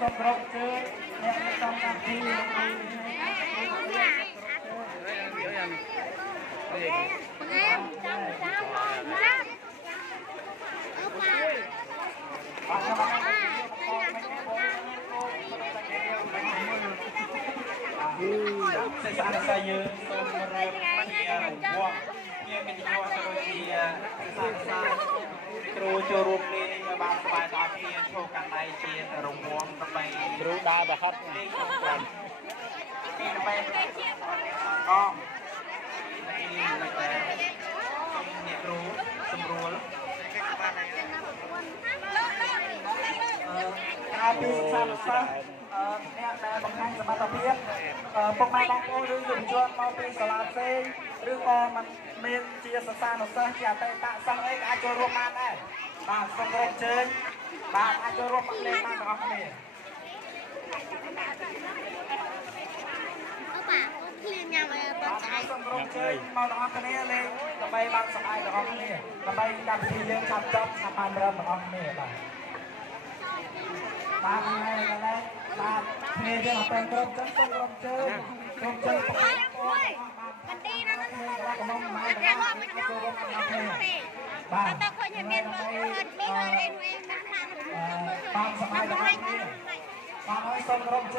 សូមគ្រប់ជើងអ្នកសំខាន់ទីលោកគ្រូសេចក្ដីសាយើងសូមរៀបជាវងជាកិត្តិយសទៅជាសាស្ត្រាគ្រូចូលរួមលេងឲ្យបានសប្បាយដល់គ្នាឈោកាន់ដៃជារង្វាន់ដើម្បីគ្រូដើរទៅហត់លេងក្នុងក្រុមពីដើម្បីអនេះមិនតែអ្នកគ្រូសម្រួលក្រៅពីសិក្សាសាស្ត្រអ្នកដែលបង្ហាញសមត្ថភាពពុកម៉ែបងប្អូនឬយុវជនមកពីសាលាផ្សេងឬក៏មិនមានជាសិស្សានុសិស្សជាអតីតសិស្សអីអាចចូលរួមបានដែរបាទសូមរកជើញបាទអាចចូលរួមលេងបានទាំងអស់គ្នាឃ្លៀងញ៉ាំអីអត់ឆ្អែតសូមរកជើញមកទាំងអស់គ្នាលេងដើម្បីបានសប្បាយទាំងអស់គ្នាដើម្បីកម្មវិធីយើងឆាប់ចប់ឆាប់បានរំទាំងអស់គ្នាបាទហើយបាទគ្នាយើងអត់ទាំងគ្រប់ចឹងសូមរកជើញក្រុមជើងបងប្អូនបន្ទីណានោះបាទកំងមកចូលរួមទាំងអស់គ្នាបាទតើឃើញមានមើលអីមួយណាស់បានសប្បាយទាំងអស់គ្នាបាទហើយសូមរកជើង